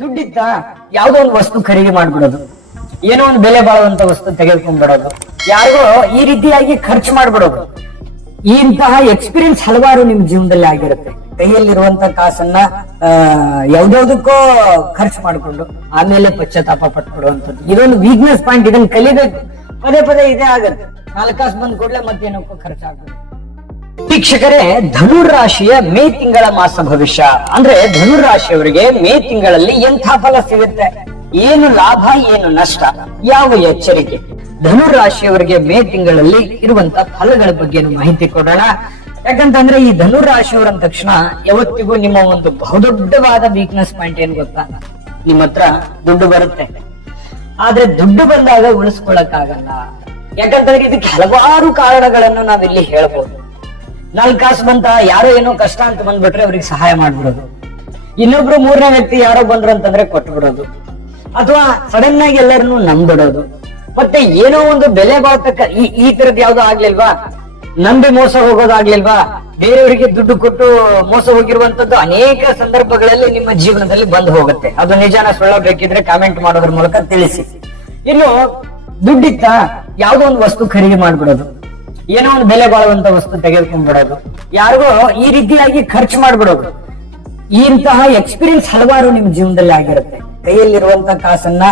ದುಡ್ಡಿತ್ತ ಯಾವ್ದೋ ಒಂದು ವಸ್ತು ಖರೀದಿ ಮಾಡ್ಬಿಡೋದು, ಏನೋ ಒಂದು ಬೆಲೆ ಬಾಳುವಂತ ವಸ್ತು ತೆಗೆದುಕೊಂಡ್ಬಿಡೋದು, ಯಾರಿಗೋ ಈ ರೀತಿಯಾಗಿ ಖರ್ಚು ಮಾಡ್ಬಿಡೋದು. ಇಂತಹ ಎಕ್ಸ್ಪೀರಿಯನ್ಸ್ ಹಲವಾರು ನಿಮ್ ಜೀವನದಲ್ಲಿ ಆಗಿರುತ್ತೆ. ಕೈಯಲ್ಲಿರುವಂತ ಕಾಸನ್ನ ಯಾವ್ದಾವ್ದಕ್ಕೋ ಖರ್ಚು ಮಾಡ್ಕೊಂಡು ಆಮೇಲೆ ಪಶ್ಚಾತ್ತಾಪ ಪಟ್ಬಿಡುವಂಥದ್ದು, ಇದೊಂದು ವೀಕ್ನೆಸ್ ಪಾಯಿಂಟ್. ಇದನ್ನ ಕಲಿಬೇಕು. ಪದೇ ಪದೇ ಇದೇ ಆಗತ್ತೆ. 4 ಕಾಸು ಬಂದ್ ಕೂಡಲೇ ಮತ್ತೇನಕ್ಕೋ ಖರ್ಚಾಗ್ತದೆ. ವೀಕ್ಷಕರೇ, ಧನುರಾಶಿಯ ಮೇ ತಿಂಗಳ ಮಾಸ ಭವಿಷ್ಯ ಅಂದ್ರೆ ಧನುರಾಶಿಯವರಿಗೆ ಮೇ ತಿಂಗಳಲ್ಲಿ ಎಂಥ ಫಲ ಸಿಗುತ್ತೆ, ಏನು ಲಾಭ ಏನು ನಷ್ಟ, ಯಾವ ಎಚ್ಚರಿಕೆ, ಧನುರಾಶಿಯವರಿಗೆ ಮೇ ತಿಂಗಳಲ್ಲಿ ಇರುವಂತ ಫಲಗಳ ಬಗ್ಗೆ ಮಾಹಿತಿ ಕೊಡೋಣ. ಯಾಕಂತಂದ್ರೆ ಈ ಧನುರಾಶಿಯವರ ತಕ್ಷಣ ಯಾವತ್ತಿಗೂ ನಿಮ್ಮ ಒಂದು ಬಹುದೊಡ್ಡವಾದ ವೀಕ್ನೆಸ್ ಪಾಯಿಂಟ್ ಏನ್ ಗೊತ್ತಾ, ನಿಮ್ಮ ಹತ್ರ ದುಡ್ಡು ಬರುತ್ತೆ, ಆದ್ರೆ ದುಡ್ಡು ಬಂದಾಗ ಉಳಿಸ್ಕೊಳಕ್ ಆಗಲ್ಲ. ಯಾಕಂತಂದ್ರೆ ಇದಕ್ಕೆ ಹಲವಾರು ಕಾರಣಗಳನ್ನು ನಾವಿಲ್ಲಿ ಹೇಳ್ಬೋದು. 4 ಕಾಸು ಬಂತ, ಯಾರೋ ಏನೋ ಕಷ್ಟ ಅಂತ ಬಂದ್ಬಿಟ್ರೆ ಅವ್ರಿಗೆ ಸಹಾಯ ಮಾಡ್ಬಿಡೋದು, ಇನ್ನೊಬ್ರು 3ನೇ ವ್ಯಕ್ತಿ ಯಾರೋ ಬಂದ್ರು ಅಂತಂದ್ರೆ ಕೊಟ್ಬಿಡೋದು, ಅಥವಾ ಸಡನ್ ಆಗಿ ಎಲ್ಲರನ್ನು ನಂಬಿಡೋದು, ಮತ್ತೆ ಏನೋ ಒಂದು ಬೆಲೆ ಬಾಳ್ತಕ್ಕ ಈ ತರದ್ ಯಾವ್ದೋ ಆಗ್ಲಿಲ್ವಾ, ನಂಬಿ ಮೋಸ ಹೋಗೋದಾಗ್ಲಿಲ್ವಾ, ಬೇರೆಯವರಿಗೆ ದುಡ್ಡು ಕೊಟ್ಟು ಮೋಸ ಹೋಗಿರುವಂತದ್ದು ಅನೇಕ ಸಂದರ್ಭಗಳಲ್ಲಿ ನಿಮ್ಮ ಜೀವನದಲ್ಲಿ ಬಂದು ಹೋಗುತ್ತೆ. ಅದು ನಿಜಾನ ಸುಳ್ಳ ಬೇಕಿದ್ರೆ ಕಾಮೆಂಟ್ ಮಾಡೋದ್ರ ಮೂಲಕ ತಿಳಿಸಿ. ಇನ್ನು ದುಡ್ಡಿತ್ತ ಯಾವ್ದೋ ಒಂದು ವಸ್ತು ಖರೀದಿ ಮಾಡ್ಬಿಡೋದು, ಏನೋ ಒಂದು ಬೆಲೆ ಬಾಳುವಂತ ವಸ್ತು ತೆಗೆದುಕೊಂಡ್ಬಿಡೋದು, ಯಾರಿಗೋ ಈ ರೀತಿಯಾಗಿ ಖರ್ಚು ಮಾಡ್ಬಿಡೋದು. ಇಂತಹ ಎಕ್ಸ್ಪೀರಿಯನ್ಸ್ ಹಲವಾರು ನಿಮ್ ಜೀವನದಲ್ಲಿ ಆಗಿರುತ್ತೆ. ಕೈಯಲ್ಲಿರುವಂತ ಕಾಸನ್ನ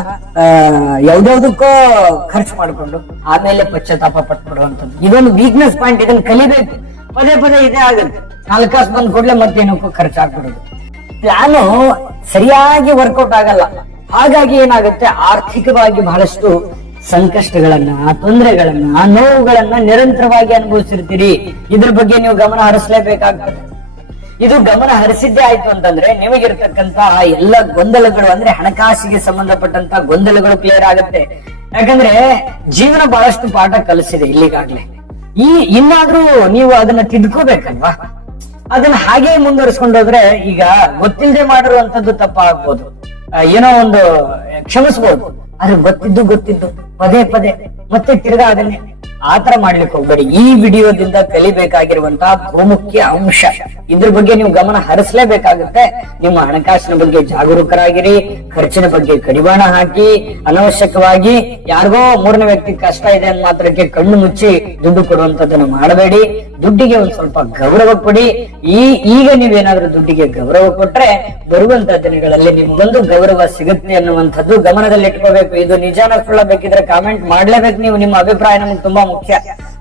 ಯಾವ್ದಾವ್ದಕ್ಕೋ ಖರ್ಚು ಮಾಡ್ಕೊಂಡು ಆಮೇಲೆ ಪಶ್ಚಾತ್ತಾಪ ಪಟ್ಬಿಡುವಂಥದ್ದು, ಇದೊಂದು ವೀಕ್ನೆಸ್ ಪಾಯಿಂಟ್. ಇದನ್ನ ಕಲಿಬೇಕು. ಪದೇ ಪದೇ ಇದೇ ಆಗುತ್ತೆ. 4 ಕಾಸು ಬಂದ್ ಕೂಡಲೇ ಮತ್ತೇನಕ್ಕೂ ಖರ್ಚಾಗ್ಬಿಡೋದು. ಪ್ಲಾನು ಸರಿಯಾಗಿ ವರ್ಕೌಟ್ ಆಗಲ್ಲ. ಹಾಗಾಗಿ ಏನಾಗುತ್ತೆ, ಆರ್ಥಿಕವಾಗಿ ಬಹಳಷ್ಟು ಸಂಕಷ್ಟಗಳನ್ನ, ತೊಂದರೆಗಳನ್ನ, ನೋವುಗಳನ್ನ ನಿರಂತರವಾಗಿ ಅನುಭವಿಸಿರ್ತೀರಿ. ಇದ್ರ ಬಗ್ಗೆ ನೀವು ಗಮನ ಹರಿಸಲೇಬೇಕಾಗ್ತದೆ. ಇದು ಗಮನ ಹರಿಸಿದ್ದೇ ಆಯ್ತು ಅಂತಂದ್ರೆ ನಿಮಗಿರ್ತಕ್ಕಂತ ಎಲ್ಲ ಗೊಂದಲಗಳು, ಅಂದ್ರೆ ಹಣಕಾಸಿಗೆ ಸಂಬಂಧಪಟ್ಟಂತ ಗೊಂದಲಗಳು ಕ್ಲಿಯರ್ ಆಗುತ್ತೆ. ಯಾಕಂದ್ರೆ ಜೀವನ ಬಹಳಷ್ಟು ಪಾಠ ಕಲಿಸಿದೆ ಇಲ್ಲಿಗಾಗ್ಲೇ. ಇನ್ನಾದ್ರೂ ನೀವು ಅದನ್ನ ತಿದ್ಕೋಬೇಕಲ್ವಾ. ಅದನ್ನ ಹಾಗೆ ಮುಂದುವರಿಸ್ಕೊಂಡೋದ್ರೆ ಈಗ ಗೊತ್ತಿಲ್ಲದೆ ಮಾಡಿರುವಂತದ್ದು ತಪ್ಪಾಗ್ಬೋದು, ಏನೋ ಒಂದು ಕ್ಷಮಿಸ್ಬೋದು. ಆದ್ರೆ ಗೊತ್ತಿದ್ದು ಪದೇ ಪದೇ ಮತ್ತೆ ತಿರ್ಗಾ ಅದನ್ನೇ ಆತರ ಮಾಡ್ಲಿಕ್ಕೆ ಹೋಗ್ಬೇಡಿ. ಈ ವಿಡಿಯೋದಿಂದ ಕಲಿಬೇಕಾಗಿರುವಂತಹ ಬಹುಮುಖ್ಯ ಅಂಶ, ಇದ್ರ ಬಗ್ಗೆ ನೀವು ಗಮನ ಹರಿಸಲೇಬೇಕಾಗುತ್ತೆ. ನಿಮ್ಮ ಹಣಕಾಸಿನ ಬಗ್ಗೆ ಜಾಗರೂಕರಾಗಿರಿ. ಖರ್ಚಿನ ಬಗ್ಗೆ ಕಡಿವಾಣ ಹಾಕಿ, ಅನವಶ್ಯಕವಾಗಿ ಯಾರಿಗೋ 3ನೇ ವ್ಯಕ್ತಿ ಕಷ್ಟ ಇದೆ ಅಂತ ಮಾತ್ರಕ್ಕೆ ಕಣ್ಣು ಮುಚ್ಚಿ ದುಡ್ಡು ಕೊಡುವಂತದ್ದನ್ನು ಮಾಡಬೇಡಿ. ದುಡ್ಡಿಗೆ ಒಂದ್ ಸ್ವಲ್ಪ ಗೌರವ ಕೊಡಿ. ಈಗ ನೀವೇನಾದ್ರೂ ದುಡ್ಡಿಗೆ ಗೌರವ ಕೊಟ್ರೆ ಬರುವಂತ ದಿನಗಳಲ್ಲಿ ನಿಮ್ಗೊಂದು ಗೌರವ ಸಿಗುತ್ತೆ ಅನ್ನುವಂಥದ್ದು ಗಮನದಲ್ಲಿ ಇಟ್ಕೋಬೇಕು. ಇದು ನಿಜಾನ ಸುಳ್ಳ ಬೇಕಿದ್ರೆ ಕಾಮೆಂಟ್ ಮಾಡ್ಲೇಬೇಕು ನೀವು. ನಿಮ್ಮ ಅಭಿಪ್ರಾಯ ನಮ್ಗೆ ತುಂಬಾ ಮುಖ್ಯ,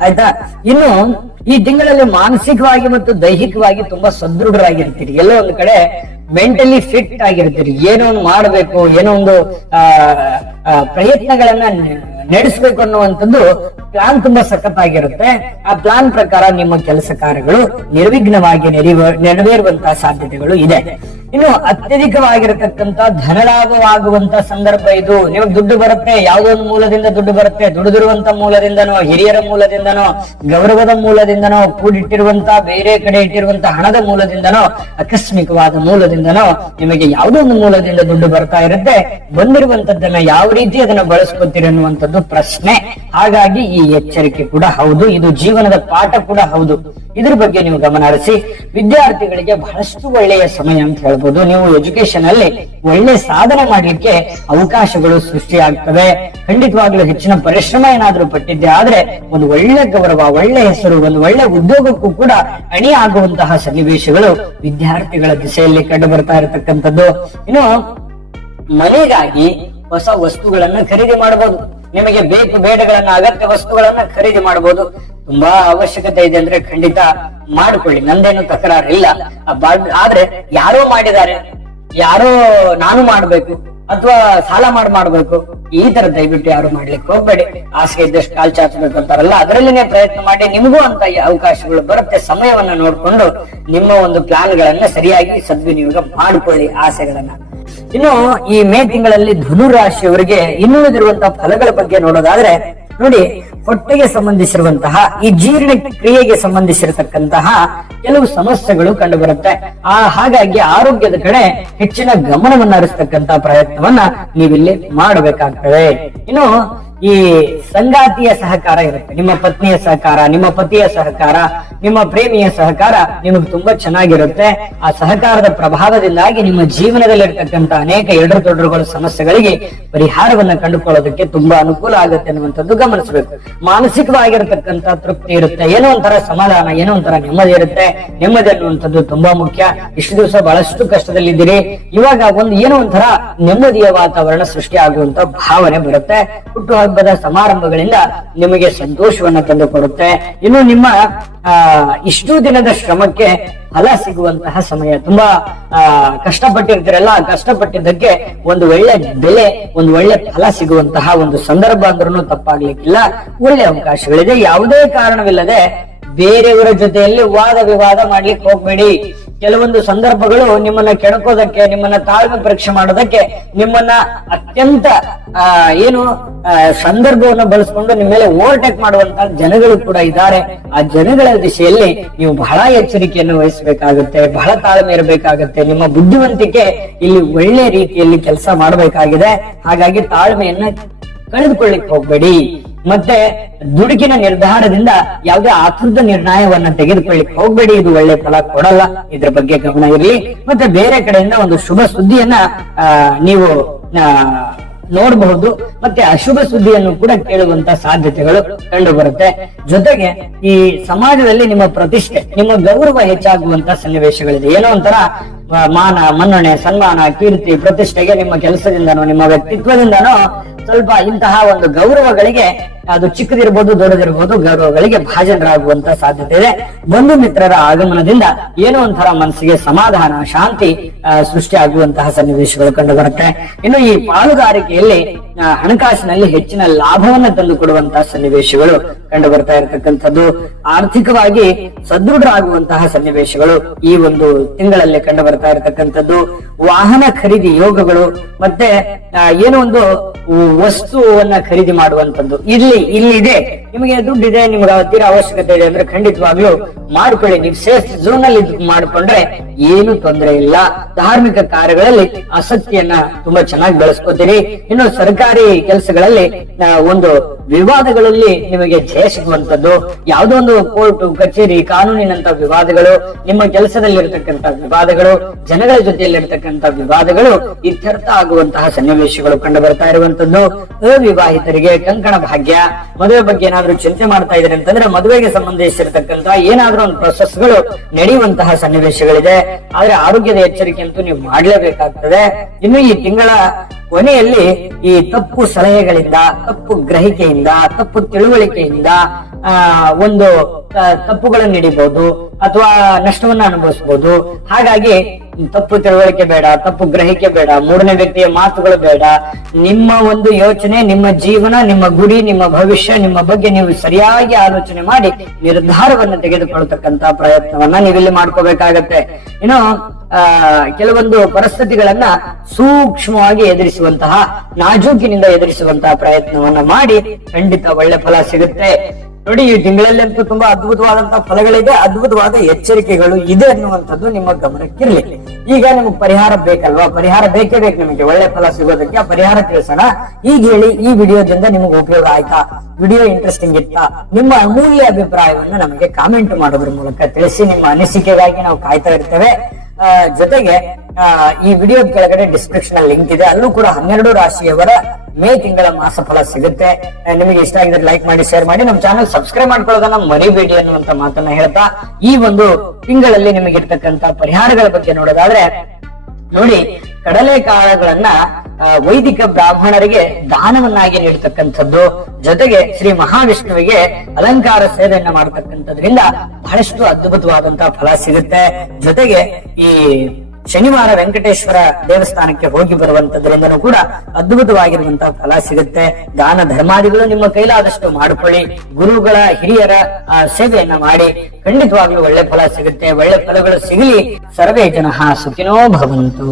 ಆಯ್ತಾ. ಇನ್ನು ಈ ತಿಂಗಳಲ್ಲಿ ಮಾನಸಿಕವಾಗಿ ಮತ್ತು ದೈಹಿಕವಾಗಿ ತುಂಬಾ ಸದೃಢರಾಗಿರ್ತೀರಿ. ಎಲ್ಲೋ ಒಂದು ಕಡೆ ಮೆಂಟಲಿ ಫಿಟ್ ಆಗಿರ್ತೀರಿ. ಏನೋ ಒಂದು ಮಾಡಬೇಕು, ಏನೋ ಒಂದು ಪ್ರಯತ್ನಗಳನ್ನ ನಡೆಸಬೇಕು ಅನ್ನುವಂಥದ್ದು ಪ್ಲಾನ್ ತುಂಬಾ ಸಖತ್ತಾಗಿರುತ್ತೆ. ಆ ಪ್ಲಾನ್ ಪ್ರಕಾರ ನಿಮ್ಮ ಕೆಲಸ ಕಾರ್ಯಗಳು ನಿರ್ವಿಘ್ನವಾಗಿ ನೆರವೇರುವಂತಹ ಸಾಧ್ಯತೆಗಳು ಇದೆ. ಇನ್ನು ಅತ್ಯಧಿಕವಾಗಿರತಕ್ಕಂತ ಧನಲಾಭವಾಗುವಂತ ಸಂದರ್ಭ ಇದು. ನಿಮಗೆ ದುಡ್ಡು ಬರುತ್ತೆ, ಯಾವುದೋ ಒಂದು ಮೂಲದಿಂದ ದುಡ್ಡು ಬರುತ್ತೆ. ದುಡಿದಿರುವಂತ ಮೂಲದಿಂದನೋ, ಹಿರಿಯರ ಮೂಲದಿಂದನೋ, ಗೌರವದ ಮೂಲದಿಂದನೋ, ಕೂಡಿಟ್ಟಿರುವಂತ ಬೇರೆ ಕಡೆ ಇಟ್ಟಿರುವಂತ ಹಣದ ಮೂಲದಿಂದನೋ, ಆಕಸ್ಮಿಕವಾದ ಮೂಲದಿಂದನೋ ನಿಮಗೆ ಯಾವುದೋ ಒಂದು ಮೂಲದಿಂದ ದುಡ್ಡು ಬರ್ತಾ ಇರುತ್ತೆ. ಬಂದಿರುವಂತದ್ದನ್ನ ಯಾವ ರೀತಿ ಅದನ್ನ ಬಳಸ್ಕೊತೀರಿ ಅನ್ನುವಂಥದ್ದು ಪ್ರಶ್ನೆ. ಹಾಗಾಗಿ ಈ ಎಚ್ಚರಿಕೆ ಕೂಡ ಹೌದು, ಇದು ಜೀವನದ ಪಾಠ ಕೂಡ ಹೌದು. ಇದ್ರ ಬಗ್ಗೆ ನೀವು ಗಮನ ಹರಿಸಿ. ವಿದ್ಯಾರ್ಥಿಗಳಿಗೆ ಬಹಳಷ್ಟು ಒಳ್ಳೆಯ ಸಮಯ ಅಂತ ಹೇಳ್ಬೋದು. ನೀವು ಎಜುಕೇಶನ್ ಅಲ್ಲಿ ಒಳ್ಳೆ ಸಾಧನೆ ಮಾಡ್ಲಿಕ್ಕೆ ಅವಕಾಶಗಳು ಸೃಷ್ಟಿಯಾಗ್ತವೆ. ಖಂಡಿತವಾಗ್ಲೂ ಹೆಚ್ಚಿನ ಪರಿಶ್ರಮ ಏನಾದ್ರೂ ಪಟ್ಟಿದ್ದೆ ಆದ್ರೆ ಒಂದು ಒಳ್ಳೆ ಗೌರವ, ಒಳ್ಳೆ ಹೆಸರು, ಒಂದು ಒಳ್ಳೆ ಉದ್ಯೋಗಕ್ಕೂ ಕೂಡ ಅಣಿ ಆಗುವಂತಹ ಸನ್ನಿವೇಶಗಳು ವಿದ್ಯಾರ್ಥಿಗಳ ದಿಸೆಯಲ್ಲಿ ಕಂಡು ಬರ್ತಾ ಇರತಕ್ಕಂಥದ್ದು. ಇನ್ನು ಮನೆಗಾಗಿ ಹೊಸ ವಸ್ತುಗಳನ್ನ ಖರೀದಿ ಮಾಡಬಹುದು. ನಿಮಗೆ ಬೇಕು ಬೇಡಗಳನ್ನ, ಅಗತ್ಯ ವಸ್ತುಗಳನ್ನ ಖರೀದಿ ಮಾಡಬಹುದು. ತುಂಬಾ ಅವಶ್ಯಕತೆ ಇದೆ ಅಂದ್ರೆ ಖಂಡಿತ ಮಾಡ್ಕೊಳ್ಳಿ, ನಂದೇನು ತಕರಾರಿಲ್ಲ. ಆದ್ರೆ ಯಾರೋ ಮಾಡಿದ್ದಾರೆ, ಯಾರೋ ನಾನು ಮಾಡ್ಬೇಕು ಅಥವಾ ಸಾಲ ಮಾಡ್ಬೇಕು, ಈ ತರ ದಯವಿಟ್ಟು ಯಾರು ಮಾಡ್ಲಿಕ್ಕೆ ಹೋಗ್ಬೇಡಿ. ಆಸೆ ಇದ್ದಷ್ಟು ಕಾಲ್ ಚಾಚಬೇಕು ಅಂತಾರಲ್ಲ, ಅದರಲ್ಲಿನೇ ಪ್ರಯತ್ನ ಮಾಡಿ. ನಿಮಗೂ ಅಂತ ಅವಕಾಶಗಳು ಬರುತ್ತೆ. ಸಮಯವನ್ನ ನೋಡ್ಕೊಂಡು ನಿಮ್ಮ ಒಂದು ಪ್ಲಾನ್ ಗಳನ್ನ ಸರಿಯಾಗಿ ಸದ್ವಿನಿಯೋಗ ಮಾಡ್ಕೊಳ್ಳಿ, ಆಸೆಗಳನ್ನ. ಇನ್ನು ಈ ಮೇ ತಿಂಗಳಲ್ಲಿ ಧನುರಾಶಿಯವರಿಗೆ ಇನ್ನುಳಿದಿರುವಂತಹ ಫಲಗಳ ಬಗ್ಗೆ ನೋಡೋದಾದ್ರೆ ನೋಡಿ, ಹೊಟ್ಟೆಗೆ ಸಂಬಂಧಿಸಿರುವಂತಹ ಈ ಜೀರ್ಣ ಕ್ರಿಯೆಗೆ ಸಂಬಂಧಿಸಿರತಕ್ಕಂತಹ ಕೆಲವು ಸಮಸ್ಯೆಗಳು ಕಂಡು ಬರುತ್ತೆ. ಹಾಗಾಗಿ ಆರೋಗ್ಯದ ಕಡೆ ಹೆಚ್ಚಿನ ಗಮನವನ್ನ ಹರಿಸತಕ್ಕಂತಹ ಪ್ರಯತ್ನವನ್ನ ನೀವಿಲ್ಲಿ ಮಾಡಬೇಕಾಗ್ತದೆ. ಇನ್ನು ಈ ಸಂಗಾತಿಯ ಸಹಕಾರ ಇರುತ್ತೆ, ನಿಮ್ಮ ಪತ್ನಿಯ ಸಹಕಾರ, ನಿಮ್ಮ ಪತಿಯ ಸಹಕಾರ, ನಿಮ್ಮ ಪ್ರೇಮಿಯ ಸಹಕಾರ ನಿಮಗೆ ತುಂಬಾ ಚೆನ್ನಾಗಿರುತ್ತೆ. ಆ ಸಹಕಾರದ ಪ್ರಭಾವದಿಂದಾಗಿ ನಿಮ್ಮ ಜೀವನದಲ್ಲಿರ್ತಕ್ಕಂಥ ಅನೇಕ ಎಡರು ತೊಡರುಗಳ ಸಮಸ್ಯೆಗಳಿಗೆ ಪರಿಹಾರವನ್ನ ಕಂಡುಕೊಳ್ಳೋದಕ್ಕೆ ತುಂಬಾ ಅನುಕೂಲ ಆಗುತ್ತೆ ಅನ್ನುವಂಥದ್ದು ಗಮನಿಸಬೇಕು. ಮಾನಸಿಕವಾಗಿರತಕ್ಕಂಥ ತೃಪ್ತಿ ಇರುತ್ತೆ, ಏನೋ ಒಂಥರ ಸಮಾಧಾನ, ಏನೋ ಒಂಥರ ನೆಮ್ಮದಿ ಇರುತ್ತೆ. ನೆಮ್ಮದಿ ಅನ್ನುವಂಥದ್ದು ತುಂಬಾ ಮುಖ್ಯ. ಇಷ್ಟು ದಿವಸ ಬಹಳಷ್ಟು ಕಷ್ಟದಲ್ಲಿದ್ದೀರಿ, ಇವಾಗ ಏನೋ ಒಂಥರ ನೆಮ್ಮದಿಯ ವಾತಾವರಣ ಸೃಷ್ಟಿ ಆಗುವಂತ ಭಾವನೆ ಬರುತ್ತೆ. ಹುಟ್ಟುಹಬ್ಬದ ಸಮಾರಂಭಗಳಿಂದ ನಿಮಗೆ ಸಂತೋಷವನ್ನ ತಂದುಕೊಡುತ್ತೆ. ಇನ್ನು ನಿಮ್ಮ ಇಷ್ಟು ದಿನದ ಶ್ರಮಕ್ಕೆ ಫಲ ಸಿಗುವಂತಹ ಸಮಯ. ತುಂಬಾ ಕಷ್ಟಪಟ್ಟಿರ್ತೀರಲ್ಲ, ಆ ಕಷ್ಟಪಟ್ಟಿದ್ದಕ್ಕೆ ಒಂದು ಒಳ್ಳೆ ಬೆಲೆ, ಒಂದು ಒಳ್ಳೆ ಫಲ ಸಿಗುವಂತಹ ಒಂದು ಸಂದರ್ಭ ಅಂದ್ರೂ ತಪ್ಪಾಗ್ಲಿಕ್ಕಿಲ್ಲ. ಒಳ್ಳೆ ಅವಕಾಶಗಳಿದೆ. ಯಾವುದೇ ಕಾರಣವಿಲ್ಲದೆ ಬೇರೆಯವರ ಜೊತೆಯಲ್ಲಿ ವಾದ ವಿವಾದ ಮಾಡ್ಲಿಕ್ಕೆ ಹೋಗ್ಬೇಡಿ. ಕೆಲವೊಂದು ಸಂದರ್ಭಗಳು ನಿಮ್ಮನ್ನ ಕೆಣಕೋದಕ್ಕೆ, ನಿಮ್ಮನ್ನ ತಾಳ್ಮೆ ಪರೀಕ್ಷೆ ಮಾಡೋದಕ್ಕೆ, ನಿಮ್ಮನ್ನ ಅತ್ಯಂತ ಸಂದರ್ಭವನ್ನು ಬಳಸಿಕೊಂಡು ನಿಮ್ಮ ಮೇಲೆ ಓವರ್ಟೇಕ್ ಮಾಡುವಂತಹ ಜನಗಳು ಕೂಡ ಇದ್ದಾರೆ. ಆ ಜನಗಳ ದಿಶೆಯಲ್ಲಿ ನೀವು ಬಹಳ ಎಚ್ಚರಿಕೆಯನ್ನು ವಹಿಸಬೇಕಾಗುತ್ತೆ, ಬಹಳ ತಾಳ್ಮೆ ಇರಬೇಕಾಗುತ್ತೆ. ನಿಮ್ಮ ಬುದ್ಧಿವಂತಿಕೆ ಇಲ್ಲಿ ಒಳ್ಳೆ ರೀತಿಯಲ್ಲಿ ಕೆಲಸ ಮಾಡಬೇಕಾಗಿದೆ. ಹಾಗಾಗಿ ತಾಳ್ಮೆಯನ್ನ ಕಳೆದುಕೊಳ್ಳಿಕ್ ಹೋಗ್ಬೇಡಿ. ಮತ್ತೆ ದುಡುಕಿನ ನಿರ್ಧಾರದಿಂದ ಯಾವುದೇ ಆತುರದ ನಿರ್ಣಯವನ್ನ ತೆಗೆದುಕೊಳ್ಳಿಕ್ ಹೋಗ್ಬೇಡಿ. ಇದು ಒಳ್ಳೆ ಫಲ ಕೊಡಲ್ಲ, ಇದ್ರ ಬಗ್ಗೆ ಗಮನ ಇರಲಿ. ಮತ್ತೆ ಬೇರೆ ಕಡೆಯಿಂದ ಒಂದು ಶುಭ ಸುದ್ದಿಯನ್ನ ನೀವು ನೋಡಬಹುದು. ಮತ್ತೆ ಅಶುಭ ಸುದ್ದಿಯನ್ನು ಕೂಡ ಕೇಳುವಂತ ಸಾಧ್ಯತೆಗಳು ಕಂಡು ಬರುತ್ತೆ. ಜೊತೆಗೆ ಈ ಸಮಾಜದಲ್ಲಿ ನಿಮ್ಮ ಪ್ರತಿಷ್ಠೆ, ನಿಮ್ಮ ಗೌರವ ಹೆಚ್ಚಾಗುವಂತ ಸನ್ನಿವೇಶಗಳಿದೆ. ಏನೋ ಒಂಥರ ಮಾನ ಮನ್ನಣೆ, ಸನ್ಮಾನ, ಕೀರ್ತಿ, ಪ್ರತಿಷ್ಠೆಗೆ ನಿಮ್ಮ ಕೆಲಸದಿಂದನೋ ನಿಮ್ಮ ವ್ಯಕ್ತಿತ್ವದಿಂದನೋ ಸ್ವಲ್ಪ ಇಂತಹ ಒಂದು ಗೌರವಗಳಿಗೆ, ಅದು ಚಿಕ್ಕದಿರ್ಬೋದು ದೊಡ್ಡದಿರ್ಬೋದು, ಗೌರವಗಳಿಗೆ ಭಾಜನರಾಗುವಂತ ಸಾಧ್ಯತೆ ಇದೆ. ಬಂಧು ಮಿತ್ರರ ಆಗಮನದಿಂದ ಏನೋ ಒಂಥರ ಮನಸ್ಸಿಗೆ ಸಮಾಧಾನ, ಶಾಂತಿ ಸೃಷ್ಟಿ ಆಗುವಂತಹ ಸನ್ನಿವೇಶಗಳು ಕಂಡು ಬರುತ್ತೆ. ಇನ್ನು ಈ ಪಾಲುಗಾರಿಕೆಯಲ್ಲಿ ಹಣಕಾಸಿನಲ್ಲಿ ಹೆಚ್ಚಿನ ಲಾಭವನ್ನ ತಂದು ಕೊಡುವಂತಹ ಸನ್ನಿವೇಶಗಳು ಕಂಡು ಬರ್ತಾ ಇರತಕ್ಕಂಥದ್ದು. ಆರ್ಥಿಕವಾಗಿ ಸದೃಢರಾಗುವಂತಹ ಸನ್ನಿವೇಶಗಳು ಈ ಒಂದು ತಿಂಗಳಲ್ಲಿ ಕಂಡು ಬರ್ತಾ ಇರತಕ್ಕಂಥದ್ದು. ವಾಹನ ಖರೀದಿ ಯೋಗಗಳು, ಮತ್ತೆ ಏನೋ ಒಂದು ವಸ್ತುವನ್ನ ಖರೀದಿ ಮಾಡುವಂತದ್ದು ಇಲ್ಲಿದೆ. ನಿಮಗೆ ದುಡ್ಡಿದೆ, ನಿಮ್ಗೆ ತೀರಾ ಅವಶ್ಯಕತೆ ಇದೆ ಅಂದ್ರೆ ಖಂಡಿತವಾಗ್ಲೂ ಮಾಡ್ಕೊಳ್ಳಿ. ನೀವು ಸೇಫ್ ಝೋನ್ ಅಲ್ಲಿ ಮಾಡಿಕೊಂಡ್ರೆ ಏನು ತೊಂದರೆ ಇಲ್ಲ. ಧಾರ್ಮಿಕ ಕಾರ್ಯಗಳಲ್ಲಿ ಆಸಕ್ತಿಯನ್ನ ತುಂಬಾ ಚೆನ್ನಾಗಿ ಬೆಳೆಸ್ಕೋತೀರಿ. ಇನ್ನು ಸರ್ಕಾರಿ ಕೆಲಸಗಳಲ್ಲಿ ಒಂದು ವಿವಾದಗಳಲ್ಲಿ ನಿಮಗೆ ಜಯ ಸಿಗುವಂತದ್ದು, ಯಾವುದೋ ಒಂದು ಕೋರ್ಟ್ ಕಚೇರಿ ಕಾನೂನಿನಂತ ವಿವಾದಗಳು, ನಿಮ್ಮ ಕೆಲಸದಲ್ಲಿ ಇರತಕ್ಕಂತ ವಿವಾದಗಳು, ಜನಗಳ ಜೊತೆಯಲ್ಲಿ ಇರತಕ್ಕಂತ ವಿವಾದಗಳು ಇತ್ಯರ್ಥ ಆಗುವಂತಹ ಸನ್ನಿವೇಶಗಳು ಕಂಡು ಬರ್ತಾ ಇರುವಂತದ್ದು. ಅವಿವಾಹಿತರಿಗೆ ಕಂಕಣ ಭಾಗ್ಯ, ಮದುವೆ ಬಗ್ಗೆ ಏನಾದ್ರೂ ಚಿಂತೆ ಮಾಡ್ತಾ ಇದ್ರೆ ಅಂತಂದ್ರೆ ಮದುವೆಗೆ ಸಂಬಂಧಿಸಿರ್ತಕ್ಕಂತ ಏನಾದ್ರೂ ಒಂದು ಪ್ರೊಸೆಸ್ಗಳು ನಡೆಯುವಂತಹ ಸನ್ನಿವೇಶಗಳಿದೆ. ಆದ್ರೆ ಆರೋಗ್ಯದ ಎಚ್ಚರಿಕೆ ಅಂತೂ ನೀವು ಮಾಡ್ಲೇಬೇಕಾಗ್ತದೆ. ಇನ್ನು ಈ ತಿಂಗಳ ಕೊನೆಯಲ್ಲಿ ಈ ತಪ್ಪು ಸಲಹೆಗಳಿಂದ, ತಪ್ಪು ಗ್ರಹಿಕೆಯಿಂದ, ತಪ್ಪು ತಿಳುವಳಿಕೆಯಿಂದ ಒಂದು ತಪ್ಪುಗಳನ್ನು ಹಿಡಿಬಹುದು ಅಥವಾ ನಷ್ಟವನ್ನ ಅನುಭವಿಸಬಹುದು. ಹಾಗಾಗಿ ತಪ್ಪು ತಿಳುವಳಿಕೆ ಬೇಡ, ತಪ್ಪು ಗ್ರಹಿಕೆ ಬೇಡ, ಮೂರನೇ ವ್ಯಕ್ತಿಯ ಮಾತುಗಳು ಬೇಡ. ನಿಮ್ಮ ಒಂದು ಯೋಚನೆ, ನಿಮ್ಮ ಜೀವನ, ನಿಮ್ಮ ಗುರಿ, ನಿಮ್ಮ ಭವಿಷ್ಯ, ನಿಮ್ಮ ಬಗ್ಗೆ ನೀವು ಸರಿಯಾಗಿ ಆಲೋಚನೆ ಮಾಡಿ ನಿರ್ಧಾರವನ್ನು ತೆಗೆದುಕೊಳ್ಳತಕ್ಕಂತ ಪ್ರಯತ್ನವನ್ನ ನೀವಿಲ್ಲಿ ಮಾಡ್ಕೋಬೇಕಾಗತ್ತೆ. ಇನ್ನು ಕೆಲವೊಂದು ಪರಿಸ್ಥಿತಿಗಳನ್ನ ಸೂಕ್ಷ್ಮವಾಗಿ ಎದುರಿಸುವಂತಹ, ನಾಜೂಕಿನಿಂದ ಎದುರಿಸುವಂತಹ ಪ್ರಯತ್ನವನ್ನ ಮಾಡಿ ಖಂಡಿತ ಒಳ್ಳೆ ಫಲ ಸಿಗುತ್ತೆ. ನೋಡಿ, ಈ ತಿಂಗಳಲ್ಲಿ ಅಂತೂ ತುಂಬಾ ಅದ್ಭುತವಾದಂತಹ ಫಲಗಳಿದೆ, ಅದ್ಭುತವಾದ ಎಚ್ಚರಿಕೆಗಳು ಇದೆ ಅನ್ನುವಂಥದ್ದು ನಿಮ್ಮ ಗಮನಕ್ಕಿರ್ಲಿ. ಈಗ ನಿಮ್ಗೆ ಪರಿಹಾರ ಬೇಕಲ್ವಾ? ಪರಿಹಾರ ಬೇಕೇ ಬೇಕು ನಿಮಗೆ ಒಳ್ಳೆ ಫಲ ಸಿಗೋದಕ್ಕೆ. ಆ ಪರಿಹಾರ ತಿಳಿಸೋಣ. ಈಗ ಹೇಳಿ, ಈ ವಿಡಿಯೋದಿಂದ ನಿಮಗೆ ಉಪಯೋಗ ಆಯ್ತಾ? ವಿಡಿಯೋ ಇಂಟ್ರೆಸ್ಟಿಂಗ್ ಇತ್ತಾ? ನಿಮ್ಮ ಅಮೂಲ್ಯ ಅಭಿಪ್ರಾಯವನ್ನ ನಮಗೆ ಕಾಮೆಂಟ್ ಮಾಡೋದ್ರ ಮೂಲಕ ತಿಳಿಸಿ. ನಿಮ್ಮ ಅನಿಸಿಕೆಗಾಗಿ ನಾವು ಕಾಯ್ತಾ ಇರ್ತೇವೆ. ಜೊತೆಗೆ ಈ ವಿಡಿಯೋ ಕೆಳಗಡೆ ಡಿಸ್ಕ್ರಿಪ್ಷನ್ ಲಿಂಕ್ ಇದೆ, ಅಲ್ಲೂ ಕೂಡ 12 ರಾಶಿಯವರ ಮೇ ತಿಂಗಳ ಮಾಸ ಫಲ ಸಿಗುತ್ತೆ. ನಿಮಗೆ ಇಷ್ಟ ಆಗಿದ್ರೆ ಲೈಕ್ ಮಾಡಿ, ಶೇರ್ ಮಾಡಿ, ನಮ್ಮ ಚಾನಲ್ ಸಬ್ಸ್ಕ್ರೈಬ್ ಮಾಡ್ಕೊಳ್ಳೋದನ್ನ ಮರಿಬೇಡಿ ಅನ್ನುವಂತ ಮಾತನ್ನ ಹೇಳ್ತಾ, ಈ ಒಂದು ತಿಂಗಳಲ್ಲಿ ನಿಮಗೆ ಇರ್ತಕ್ಕಂತ ಪರಿಹಾರಗಳ ಬಗ್ಗೆ ನೋಡೋದಾದ್ರೆ, ನೋಡಿ, ಕಡಲೆಕಾಳುಗಳನ್ನ ವೈದಿಕ ಬ್ರಾಹ್ಮಣರಿಗೆ ದಾನವನ್ನಾಗಿ ನೀಡತಕ್ಕಂಥದ್ದು, ಜೊತೆಗೆ ಶ್ರೀ ಮಹಾವಿಷ್ಣುವಿಗೆ ಅಲಂಕಾರ ಸೇವೆಯನ್ನ ಮಾಡತಕ್ಕಂಥದ್ರಿಂದ ಬಹಳಷ್ಟು ಅದ್ಭುತವಾದಂತಹ ಫಲ ಸಿಗುತ್ತೆ. ಜೊತೆಗೆ ಈ ಶನಿವಾರ ವೆಂಕಟೇಶ್ವರ ದೇವಸ್ಥಾನಕ್ಕೆ ಹೋಗಿ ಬರುವಂತದ್ರಿಂದನೂ ಕೂಡ ಅದ್ಭುತವಾಗಿರುವಂತಹ ಫಲ ಸಿಗುತ್ತೆ. ದಾನ ಧರ್ಮಾದಿಗಳು ನಿಮ್ಮ ಕೈಲಾದಷ್ಟು ಮಾಡಿಕೊಳ್ಳಿ. ಗುರುಗಳ ಹಿರಿಯರ ಸೇವೆಯನ್ನ ಮಾಡಿ. ಖಂಡಿತವಾಗ್ಲೂ ಒಳ್ಳೆ ಫಲ ಸಿಗುತ್ತೆ. ಒಳ್ಳೆ ಫಲಗಳು ಸಿಗಲಿ. ಸರ್ವೇ ಜನಃ ಸುಖಿನೋ ಭವಂತು.